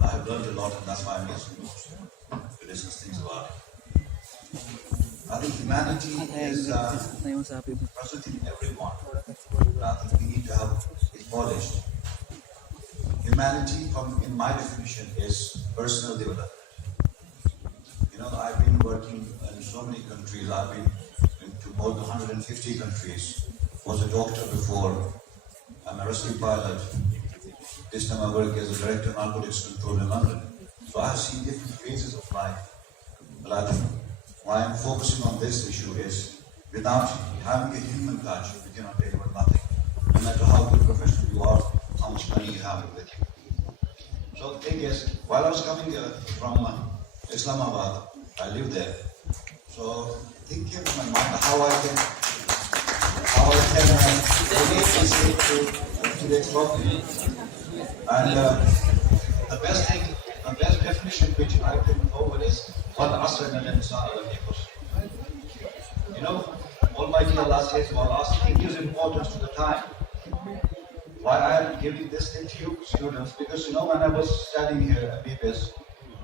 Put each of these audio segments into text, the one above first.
I have learned a lot, and that's why I'm here to discuss things about it. I think humanity is present in everyone, but I think we need to have it polished. Humanity, in my definition, is personal development. I've been working in so many countries. I've been to more than 150 countries. Was a doctor before. I'm a rescue pilot. This time I work as a director of narcotics control in London. So I've seen different phases of life. But I think why I'm focusing on this issue is without having a human touch, we cannot deliver nothing. No matter how good professional you are, how much money you have with you. So the thing is, while I was coming from Islamabad, I live there. So thinking in my mind how I can relate this to the problem. And the best definition which I can go with is what Asr and Insan Almighty Allah says, "Well, Asr gives importance to the time." Why I am giving this thing to you students? Because when I was studying here at BBS,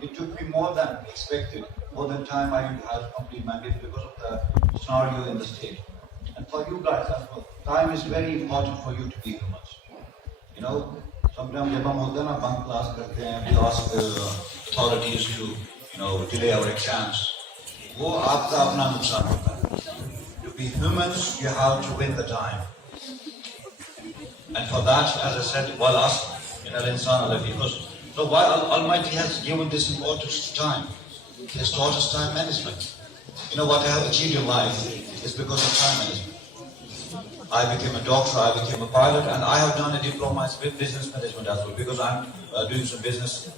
it took me more than expected, more than time I had to complete my MBA because of the scenario in the state. And for you guys as well, time is very important for you to be humans. Sometimes जब हम होते हैं ना bunk class करते हैं, we ask the authorities to delay our exams. वो आपका अपना नुकसान होता है. To be humans, you have to win the time. And for that, as I said, wal asr in al-insan lafi khusr. So why Almighty has given this importance to time? He has taught us time management. What I have achieved in life is because of time management. I became a doctor, I became a pilot, and I have done a diploma in business management as well because I'm doing some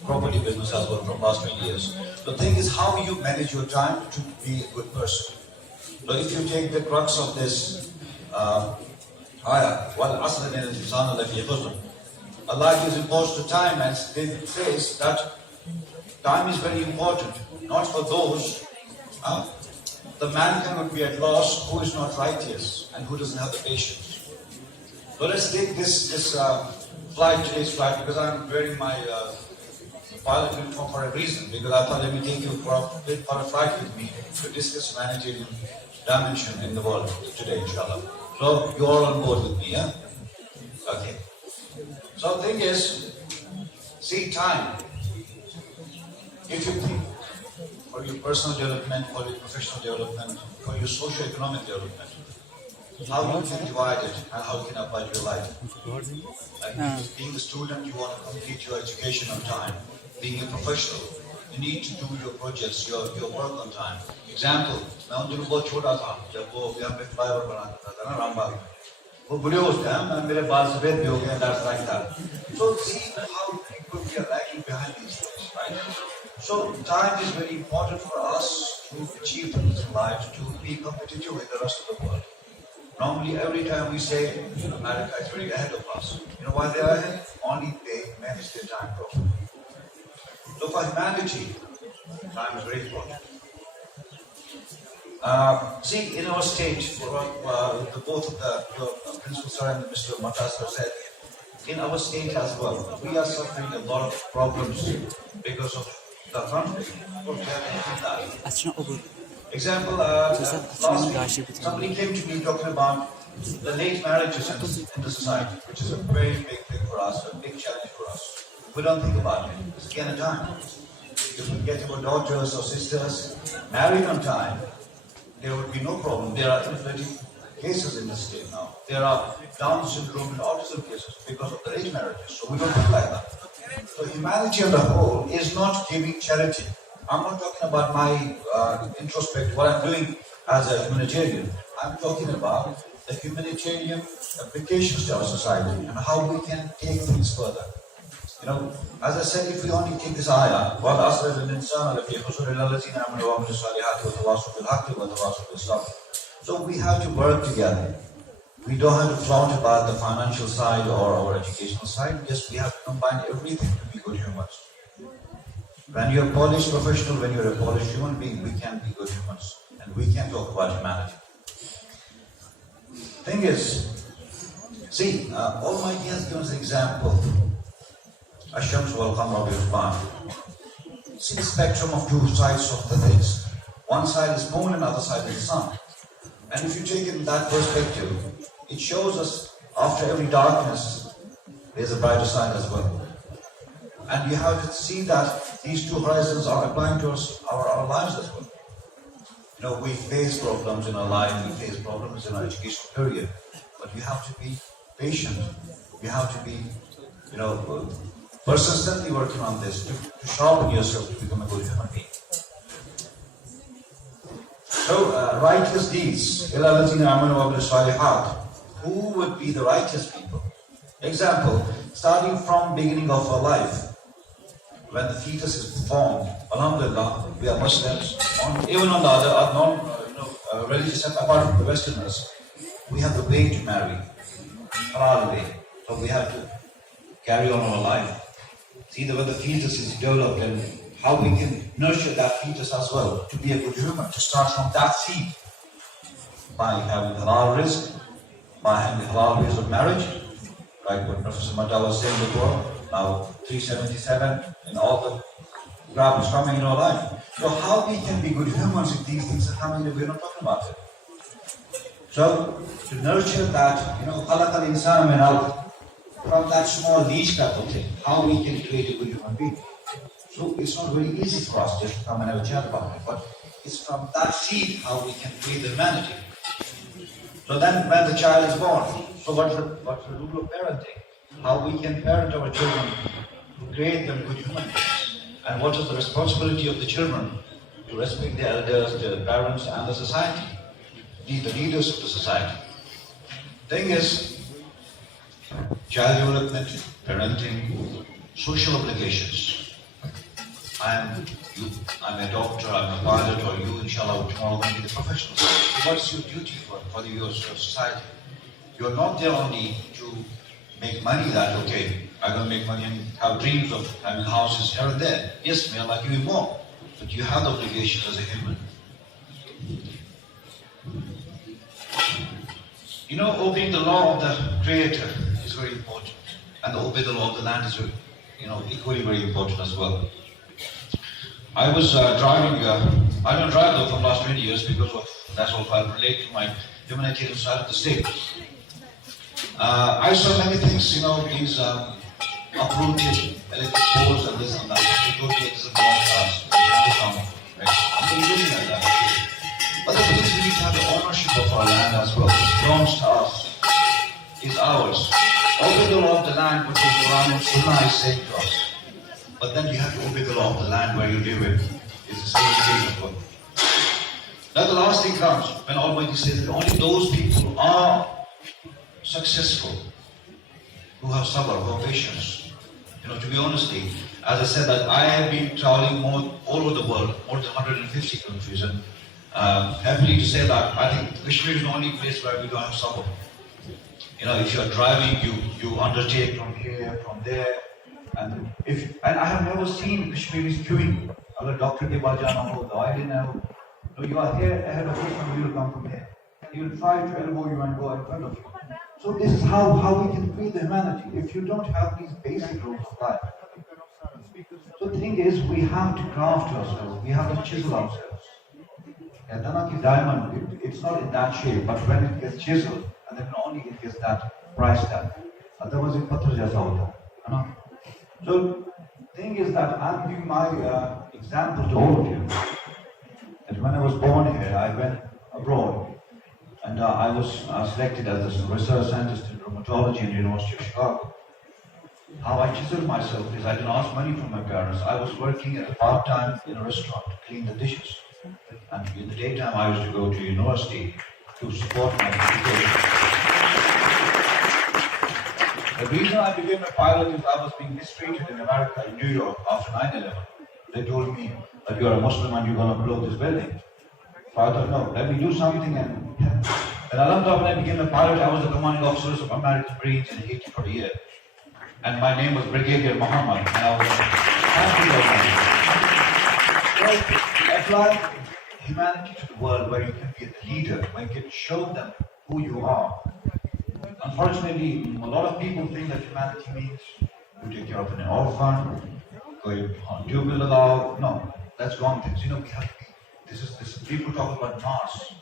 property business as well for the past 20 years. The thing is how you manage your time to be a good person. So if you take the crux of this ayah, Allah gives importance to time and says that time is very important, not for those. The man cannot be at loss who is not righteous and who doesn't have the patience. So let's take today's flight, because I'm wearing my pilot uniform for a reason, because I thought let me take you for a flight with me to discuss managerial dimension in the world today, inshallah. So you're all on board with me, yeah? Okay. So the thing is, see time. If you think for your personal development, for your professional development, for your socio-economic development, how you can divide it and how you can apply to your life. Like being a student, you want to complete your education on time. Being a professional, you need to do your projects, your work on time. Example, मैं उन दिनों बहुत छोटा था जब वो यहाँ पे फ्लाईओवर बना था ना रामबाग में. वो बुढ़े हो गए हैं, मेरे बाल सफेद भी हो गए. That's like that. So see how people we are lagging behind these things, right? So time is very important for us to achieve things in life, to be competitive with the rest of the world. Normally, every time we say America is very ahead of us. You know why they are ahead? Only they manage their time properly. So for humanity, time is very important. See, in our state, both of the Principal Sir and Mr. Matasar said, in our state as well, we are suffering a lot of problems because of the country. Example, last week, somebody came to me talking about the late marriages in the society, which is a very big thing for us, a big challenge for us. We don't think about it. It's again a time. If we get our daughters or sisters married on time, there would be no problem. There are infertility cases in the state now. There are Down syndrome and autism cases because of the late marriages. So we don't think like that. So humanity as a whole is not giving charity. I'm not talking about my introspect, what I'm doing as a humanitarian. I'm talking about the humanitarian applications to our society and how we can take things further. As I said, if we only take this ayah, so we have to work together. We don't have to flaunt about the financial side or our educational side. Yes, we have to combine everything to be good humans. When you're a polished professional, when you're a polished human being, we can be good humans. And we can talk about humanity. Thing is, see, Almighty has given us an example. الشمس والقمر بحسبان. See the spectrum of two sides of the things. One side is moon and the other side is the sun. And if you take it in that perspective, it shows us after every darkness, there's a brighter side as well. And you have to see that these two horizons are applying to us, our lives as well. You know, we face problems in our life, we face problems in our educational career, but we have to be patient. We have to be, you know, persistently working on this to sharpen yourself to become a good human being. So, righteous deeds. Who would be the righteous people? Example, starting from beginning of our life, when the fetus is formed, alhamdulillah, we are Muslims, even on the other non-religious, apart from the Westerners, we have the way to marry, halal way. So we have to carry on our life. See that when the fetus is developed and how we can nurture that fetus as well to be a good human, to start from that seed by having halal rizq, by having halal ways of marriage, like what Professor Mata was saying before, now 377 and all the problems coming in our life. So how we can be good humans if these things are coming and we're not talking about it? So to nurture that, you know, khalaqal insana min alaq, from that small least type of thing, how we can create a good human being. So it's not very easy for us just to come and have a chat about it, but it's from that seed how we can create the humanity. So then when the child is born, so what's the rule of parenting? How we can parent our children to create them good human beings. And what is the responsibility of the children to respect the elders, the parents and the society, the leaders of the society. Thing is, child development, parenting, social obligations. I'm a doctor, I'm a pilot, or you, inshallah, tomorrow going to be the professional. So what's your duty for your society? You're not there only to make money that, okay, I'm going to make money and have dreams of having houses here and there. Yes, may Allah give you more. But you have the obligation as a human. You know, obeying the law of the Creator is very important. And obey the law of the land is, equally very important as well. I was driving, I don't drive though from last 20 years because of, that's all I relate to my humanitarian side of the state. I saw many things, these uprooted electric poles and this and that. It totally doesn't belong to us. I'm not doing like that. But the thing is, we need to have the ownership of our land as well. It belongs to us. It's ours. Obey the law of the land, which is Quran and Sunnah is saying to us. But then you have to obey the law of the land where you live in. It's the same thing as well. Now the last thing comes when Almighty says that only those people are successful who have sabr, who have patience. To be honest, as I said, that I have been traveling all over the world, more than 150 countries, and happily to say that I think Kashmir is the only place where we don't have sabr. If you are driving, you undertake from here, from there, and I have never seen Kashmiris queuing. Agar doctor ke paas jana ho, dawai lena ho, so you are here ahead of you, and you will come from here. He will try to elbow you and go in front of you. So this is how we can create the humanity. If you don't have these basic rules of life. So the thing is, we have to craft ourselves. We have to chisel ourselves. And Danaki diamond, it's not in that shape, but when it gets chiseled, and then only it gets that price tag. Otherwise, it pathar jaisa hota. So the thing is that I'm giving my example to all of you. That when I was born here, I went abroad. And I was selected as a research scientist in rheumatology in the University of Chicago. How I chiseled myself is I didn't ask money from my parents. I was working at a part-time in a restaurant to clean the dishes. And in the daytime I used to go to university to support my education. The reason I became a pilot is I was being mistreated in America, in New York, after 9/11. They told me that you're a Muslim and you're going to blow this building. So I thought, no, let me do something and alhamdulillah, when I became a pilot, I was the commanding officer of American Marines in Haiti for a year. And my name was Brigadier Muhammad, and I was happy about it. So apply humanity to the world where you can be a leader, where you can show them who you are. Unfortunately, a lot of people think that humanity means you take care of an orphan, कोई tube में लगाओ. No, that's wrong things. You know, we have to be. This. People talk about Mars.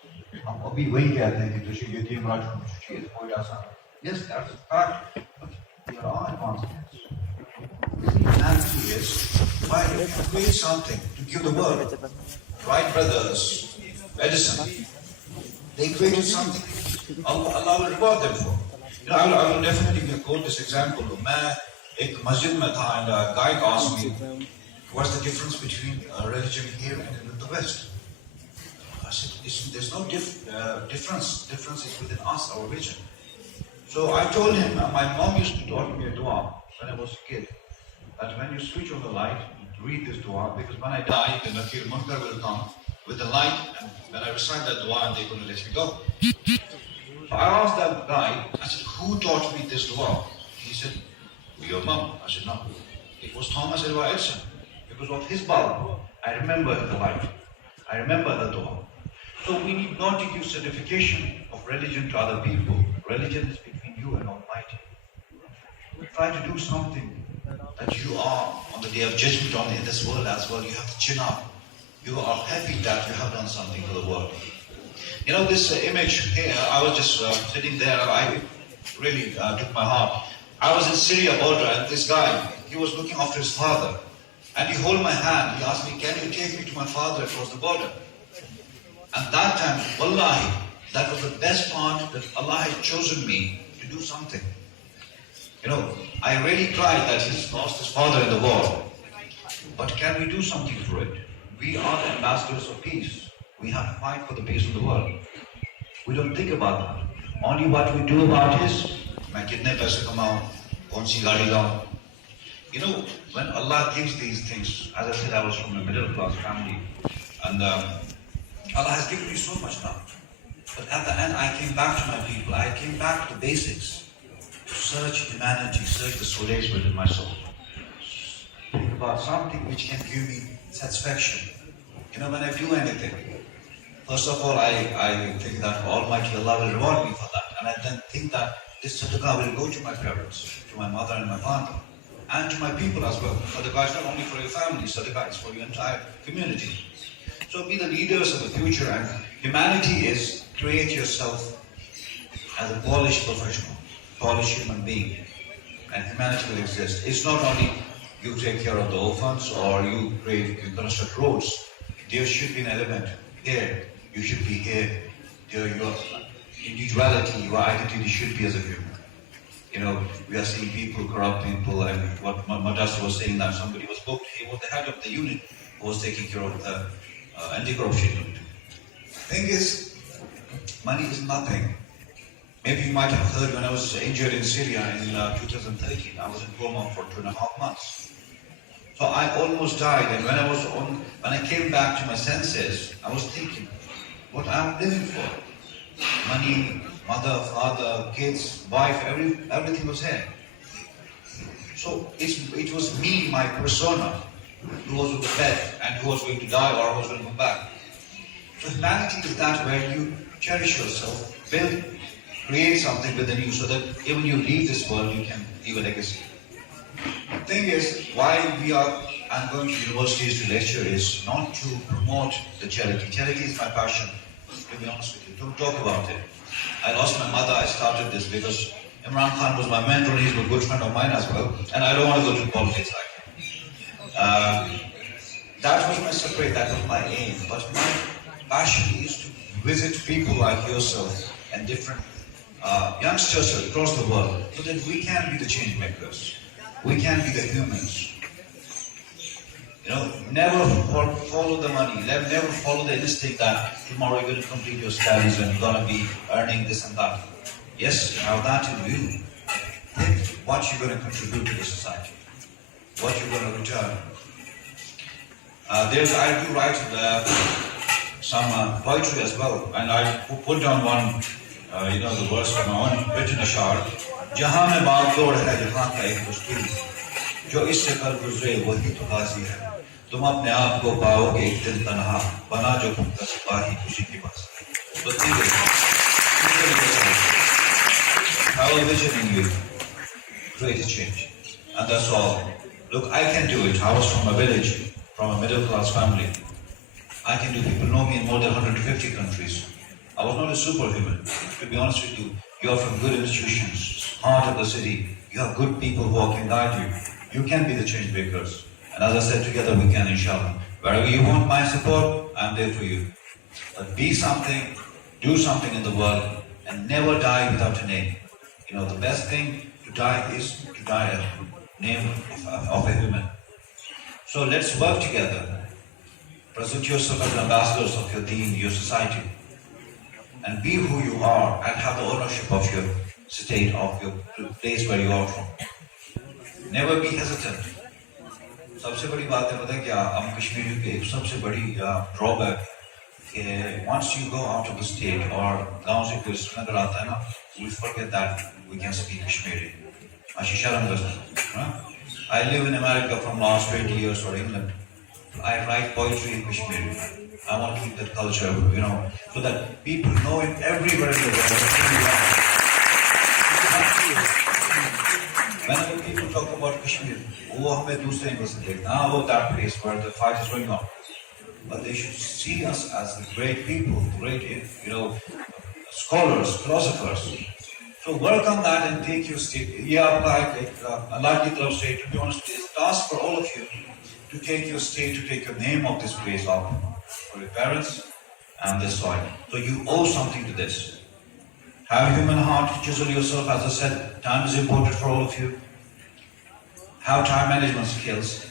हम अभी वही कहते हैं कि तुझे ये दिन रात को चीज़ हो जाता है. Yes, that's a fact. But we are all advancements. Humanity is why you create something to give the world. Right, brothers, Edison, they created something. Allah will reward them for. You know, I will definitely quote this example. मैं एक मस्जिद में था and a guy asked me, what's the difference between religion here and in the West? I said, there's no difference. Difference is within us, our religion. So I told him, my mom used to taught me a dua when I was a kid, that when you switch on the light, read this dua, because when I die, the Nakir Munkar will come with the light, and when I recite that dua, and they're going to let me go. So I asked that guy, I said, who taught me this dua? He said, your mom. I said, no. It was Thomas Edward Edison. Because of his bulb, I remember the light. I remember the dua. So we need not to give certification of religion to other people. Religion is between you and Almighty. Try to do something that you are on the day of judgment on in this world as well. You have to chin up. You are happy that you have done something for the world. You know, this image here, I was just sitting there, I really took my heart. I was in Syria border and this guy, he was looking after his father. And he held my hand, he asked me, can you take me to my father across the border? And that time, wallahi, that was the best part that Allah had chosen me to do something. You know, I really cried that he's lost his father in the war. But can we do something for it? We are the ambassadors of peace. We have to fight for the peace of the world. We don't think about that. Only what we do about is, मैं कितने पैसे कमाऊं, कौन सी गाड़ी लाऊं. You know, when Allah gives these things, as I said, I was from a middle class family, and Allah has given me so much now. But at the end, I came back to my people. I came back to the basics. To search humanity, search the solace within my soul. Think about something which can give me satisfaction. You know, when I do anything, first of all, I think that Almighty Allah will reward me for that. And I then think that this sadaqah will go to my parents, to my mother and my father, and to my people as well. Sadaqah is not only for your family, sadaqah is for your entire community. So be the leaders of the future, and humanity is create yourself as a polished professional, polished human being, and humanity will exist. It's not only you take care of the orphans or you construct roads. There should be an element here. You should be here. Your individuality, your identity should be as a human. You know, we are seeing people, corrupt people, and what Madrasa was saying that somebody was booked. He was the head of the unit who was taking care of the anti-corruption unit. Thing is, money is nothing. Maybe you might have heard when I was injured in Syria in 2013, I was in coma for 2.5 months. So I almost died, and when I came back to my senses, I was thinking, what I'm living for? Money, mother, father, kids, wife, everything was here. So it was me, my persona, who was on the bed and who was going to die or who was going to come back. So humanity is that where you cherish yourself, build, create something within you so that even you leave this world, you can leave a legacy. The thing is, why I'm going to universities to lecture is not to promote the charity. Charity is my passion, to be honest with you. Don't talk about it. I lost my mother, I started this because Imran Khan was my mentor, he's a good friend of mine as well, and I don't want to go to politics like him. That was my separate, that was my aim, but my passion is to visit people like yourself and different youngsters across the world so that we can be the change makers. We can be the humans. You know, never follow the money. Never follow the instinct that tomorrow you're going to complete your studies and you're going to be earning this and that. Yes, you have that in you. Think what you're going to contribute to the society. What you're going to return. I do write some poetry as well. And I put down one, the verse from my own written ashar. जहाँ में बात दौड़ है जहाँ का एक मुश्किल जो इससे कर गुजरे वही तो गाजी है तुम अपने आप को पाओगे एक दिन तन्हा बना जो तुम का सिपाही खुशी की बात तो ठीक है have a vision in you create a change And that's all. Look, I can do it. I was from a village, from a middle class family. I can do. People know me in more than 150 countries. I was not a superhuman. To be honest with you, you are from good institutions, heart of the city. You have good people who can guide you. You can be the change makers. And as I said, together we can, inshallah. Wherever you want my support, I'm there for you. But be something, do something in the world, and never die without a name. You know, the best thing to die is to die a name of a human. So let's work together. Present yourself as ambassadors of your deen, your society. And be who you are and have the ownership of your state, of your place where you are from. Never be hesitant. सबसे बड़ी बात है पता है क्या हम कश्मीरियों की एक सबसे बड़ी ड्रॉबैक कि once you go out of the state और गांव से कोई श्रीनगर आता है ना we forget that we can speak Kashmiri. अच्छी शर्म करते हैं. I live in America from last 20 years or England. I write poetry in Kashmiri. I want to keep that culture, you know, so that people know it everywhere in the world. Whenever people talk about Kashmir, that place where the fight is going on. But they should see us as the great people, great, you know, scholars, philosophers. So work on that and take your state. Yeah, like the state, to be honest, it's a task for all of you to take your state, to take your name of this place up for your parents and this soil. So you owe something to this. Have a human heart, chisel yourself, as I said, time is important for all of you. Have time management skills.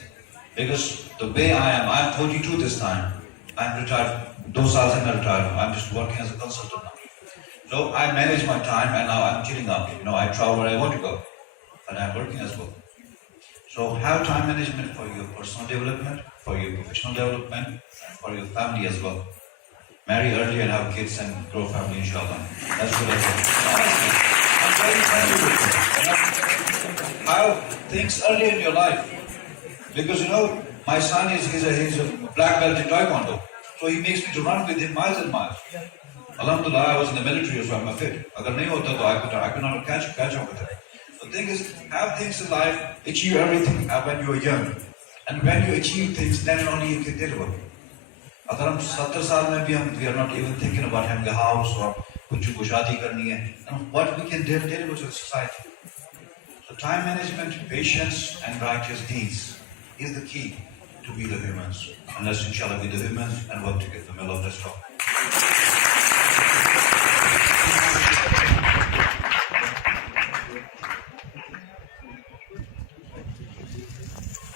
Because the way I am, I'm 42 this time. I'm retired, 2 saals I'm retired. I'm just working as a consultant now. So I manage my time and now I'm chilling out. You know, I travel where I want to go. And I'm working as well. So have time management for your personal development, for your professional development, and for your family as well. Marry early and have kids and grow family, inshallah. That's what I think. Honestly, I'm very friendly with you. Have things early in your life. Because you know, my son he's a black belt in Taekwondo. So he makes me to run with him miles and miles. Alhamdulillah, I was in the military, so I'm fit. Agar nahi hota to I could not catch up with it. The thing is, have things in life, achieve everything when you are young. And when you achieve things, then only you can deliver. अगर हम 70 साल में भी we are not even thinking about having a house or कुछ को शादी करनी है, what we can deliver to the society. So time management, patience and righteous deeds is the key to be the humans. And let's inshallah be the humans and work together. May Allah bless all.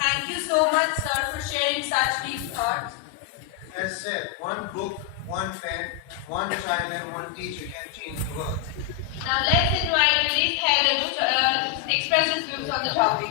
Thank you so much, sir, for sharing such deep thoughts. As said, one book, one pen, one child and one teacher can change the world. Now let's invite Release Head to express his views on the topic.